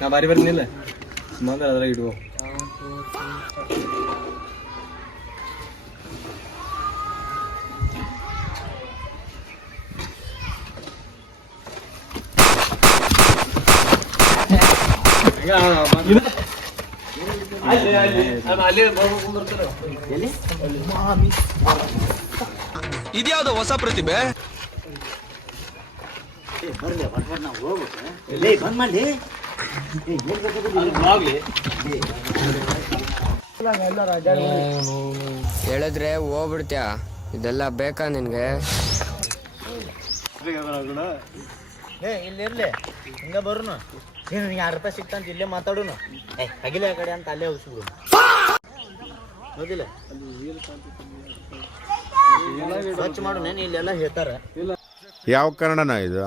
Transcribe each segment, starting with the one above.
ನಾ ಬಾರಿ ಬರ್ತೀನಿಲ್ಲ ಬಂದ್ರೆ ಅದ್ರಾಗ ಇಡುವ ಇದ್ಯಾವ್ದು ಹೊಸ ಪ್ರತಿಭೆ ಹೇಳಿದ್ರೆ ಹೋಗ್ಬಿಡ್ತ್ಯಾ ಇದೆಲ್ಲ ಬೇಕಾ ನಿನ್ಗೆ ಇಲ್ಲಿರ್ಲಿ ಹಿಂಗ ಬರುನು ನೀನು ₹2 ಸಿಕ್ತಂತ ಇಲ್ಲೇ ಮಾತಾಡುನು ಅಗಿಲ ಕಡೆ ಅಂತ ಅಲ್ಲೇ ಹೋಗಿಸ್ಬಿಡು ಹೌದಿಲ್ಲ ಸ್ವಚ್ಛ ಮಾಡು ನೇನು ಇಲ್ಲೆಲ್ಲ ಹೇಳ್ತಾರ ಯಾವ ಕನ್ನಡನ ಇದು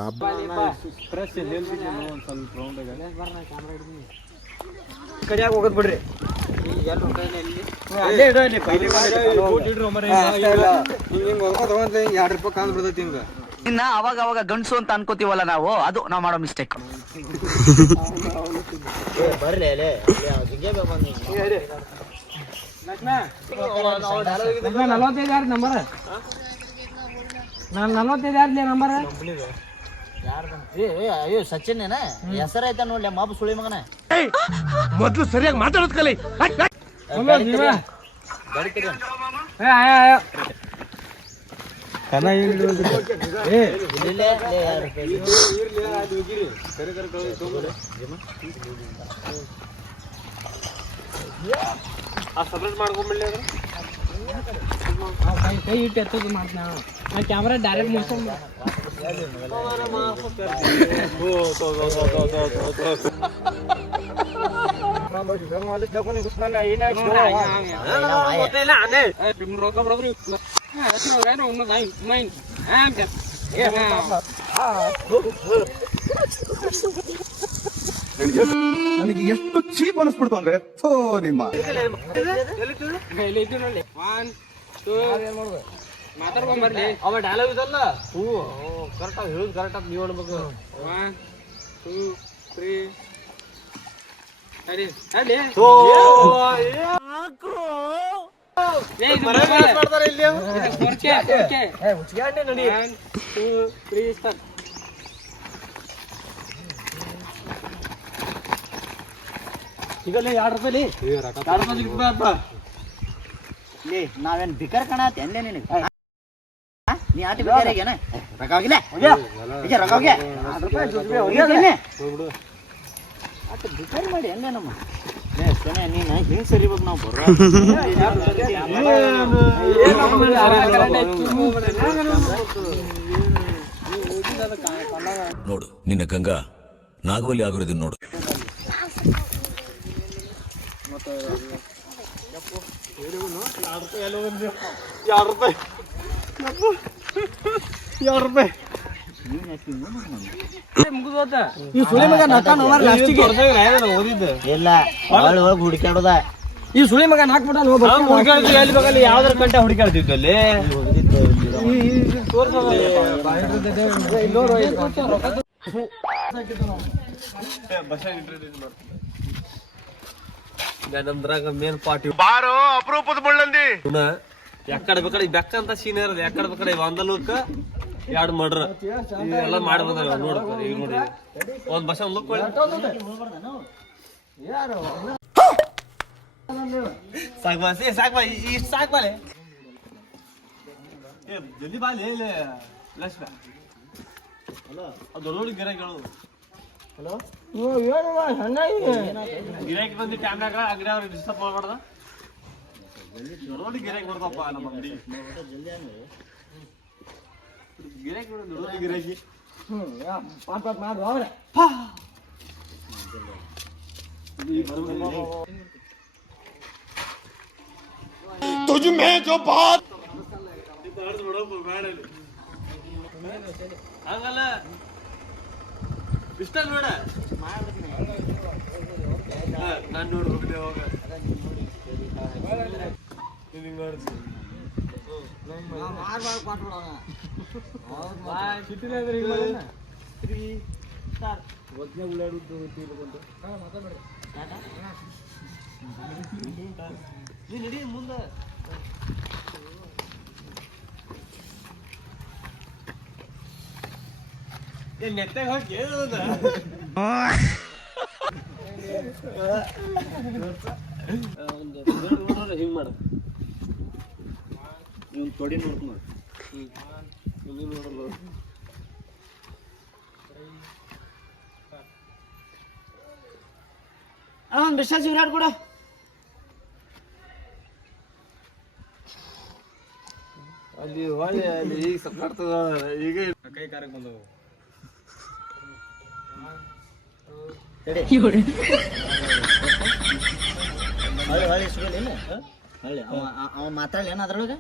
ಕಡಿಯಾಗ ಹೋಗೋದ್ ಬಿಡ್ರಿ ₹2 ಕಾಲ್ ಬಿಡ್ತೈತಿ ಹಿಂಗ ಇನ್ನ ಅವಾಗ ಅವಾಗ ಗಂಡಸು ಅಂತ ಅನ್ಕೋತೀವಲ್ಲ ನಾವು ಅದು ನಾವು ಮಾಡೋ ಮಿಸ್ಟೇಕ್ ಬರ್ಲಿ ನಂಬರ್ ನಾನು 45 ನಂಬರ್ ಅಯ್ಯೋ ಸಚಿನ್ ಏನ ಹೆಸರೈತ ನೋಡ್ಲಿ ಮಾಪು ಸುಳಿ ಮಗನ ಮೊದ್ಲು ಸರಿಯಾಗಿ ಮಾತಾಡೋದ್ ಕಲಿ ಸಪ್ರೇಟ್ ಮಾಡ್ಕೊಂಡ್ಬಿಡ್ಲಿ ಅದ್ರ ಕೈ ಇಟ್ಟು ಎತ್ತೋದು ಮಾಡ್ತೀನಿ ನಾ ಕ್ಯಾಮ್ರಾ ಡೈರೆಕ್ಟ್ ಮುಗಿಸ್ಕೊಂಡು ನನಗೆ ಎಷ್ಟು ಚೀಪ್ ಅನಿಸ್ಬಿಡ್ತು ಅಂದ್ರೆ ನಿಮ್ಮ ಮಾತಾಡ್ಕೊಂಡ್ ಬರ್ಲಿ ಅವ ಡೈಲಾಗ್ ಇದಲ್ಲ ಕರೆಕ್ಟಾಗಿ ಹೇಳುದು ಕರೆಕ್ಟಾಗಿ ನೀವು ಅನ್ಬೇಕು 1 2 3 ಅಡಿ ಅಡಿ ಮಾಡ್ತಾರೆ ಇಲ್ಲಿ ನೋಡಿ 1 2 3 ಸ್ಟಾರ್ಟ್ ಸಿಗಲ್ಲ ₹2 ಸಿಗ್ತಪ್ಪ ನಾವೇನ್ ಬಿಕರ್ ಕಾಣತ್ತೆ ಎಂದೇ ನಿನಗೆ ನೀ ಆಟಿ ಬಿಕರಿಗೇನ ರೊಕ್ಕ ಹೋಗಿಲ್ಲ ರೊಕ್ಕ ಹೋಗಿ ಆಟ ಬಿಕರ್ ಮಾಡಿ ಎಂದೇ ನಮ್ಮ ನೀನು ಹಿಂಗೆ ಸರಿಬೇಕು ನಾವು ಬರೋ ನೋಡು ನಿನ್ನ ಗಂಗಾ ನಾಗವಲ್ಲಿ ಆಗಿರೋದನ್ನ ನೋಡು ಇಲ್ಲ ಹುಡುಕಾಡೋದ ಈ ಸುಳಿ ಮಗ ಹುಡುಕಾಡ್ತೀವಿ ಎಲ್ಲಿ ಬೇಕಲ್ಲ ಯಾವ್ದಾರ ಗಂಟೆ ಹುಡುಕಾಡ್ತಿದ್ವಿ ಅಲ್ಲಿ ನಮ್ದ್ರಾಗ ಮೇನ್ ಪಾರ್ಟಿ ಬಾರೋ ಅಪರೂಪದ ಮುಳ್ಳಂದಿ ಎಕ್ಕಡೆ ಬೇಕಾದ್ರೆ ಬೆಕ್ಕಂತ ಸೀನ್ ಇರೋದು ಎಕ್ಕಡೆ ಬೇಕಾದ್ರೆ ಒಂದಲೂಕ 2 ಮಡ್ರ ಎಲ್ಲ ಮಾಡಿ ಬಂದ ನೋಡ ಈಗ ನೋಡಿ ಒಂದ್ ಬಸ್ ಲುಕ್ ಸಾಕ್ ಇಷ್ಟ ಸಾಕ್ ಬಾಲೆ ಜಲ್ದಿ ಬಾಲೆ ಲಕ್ಷ್ಮ ಅದು ದೊಡ್ಡ ಗಿರಾಕಿ ಹೇಳೋದು ಹಲೋ ಗಿರಾಕಿ ಬಂದು ಟೈಮ್ನಾಗ ಅಂಗಡಿ ಅವ್ರಿಗೆ ಡಿಸ್ಟರ್ಬ್ ಮಾಡಬಾರ್ದ ದೊಡ್ಡ ಗಿರಾಕಿ ಬರ್ದಪ್ಪ ನಮ್ಮ ಅಂಗಡಿ ಗಿರಾಕಿ ದೊಡ್ಡ ಗಿರಾಕಿ तुझ में जो बात ಹಂಗಲ್ಲ ಇಷ್ಟ ನೋಡ ನಾನು ನೋಡ್ಬೇಕು ಹೋಗ ನೀನ್ ನಡಿ ಮುಂದೆ. ಏನ್ ನೆತ್ತಾಗ ಹೋಗಿ ಹಿಂಗ್ ಮಾಡು. ಇವ್ನು ತೊಡಿ ನೋಡ್ಕೊಂಡು ನೋಡಲ್ಲ ವಿಶ್ವಾಸ ವಿರಾಟ್ ಕೊಡು. ಅಲ್ಲಿ ಹೊಳೆ ಅಲ್ಲಿ ಈಗ ಸಪ್ಪಾಡ್ತದ ಈಗ ಕೈ ಕಾರಕ್ಕೆ ಬಂದವು. ಹೊಳ್ಳಿ ಹೊಳ್ಳಿ ಸಿಗಲ್ಲ ಹೊಳ್ಳಿ ಅವ ಮಾತಾಡಲಿ ಏನು ಅದ್ರೊಳಗೆ